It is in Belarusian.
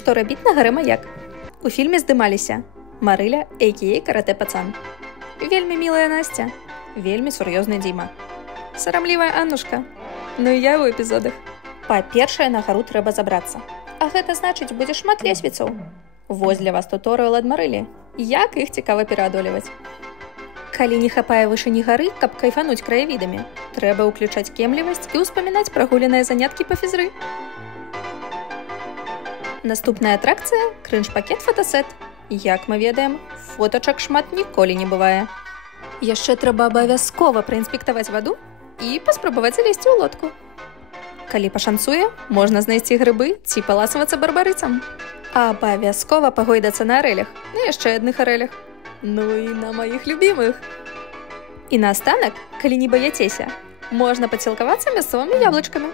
Што рабіць на гары Маяк? У фільме здымаліся Марыля, а.к.а. Каратэ-пацан. Вельмі мілая Настя. Вельмі сур'ёзны Дзіма. Сарамлівая Аннушка. Ну і я ў эпізодах. Па-першае, на гару трэба забрацца. А гэта значыць, будзе шмат лесвіцаў. Вось для вас туторыял ад Марылі. Як іх цікава пераадолеваць. Калі не хапае вышыні гары, каб кайфануць краявідамі, трэба ўключаць кемлівасць і ўспамінаць прагуленыя заняткі па фізры. Наступная атракцыя – крынж-пакет фотасет. Як мы ведаем, фотачак шмат ніколі не бывае. Яшчэ трэба абавязкова праінспектаваць ваду і паспрабаваць залезці ў лодку. Калі пашанцуе, можна знайсці грыбы ці паласавацца барбарыцам. Абавязкова пагойдацца на арэлях, на яшчэ адных арэлях. Ну і на маіх любімых. І наастанак, калі не баяцеся, можна пацілкавацца мясцовымі яблычкамі.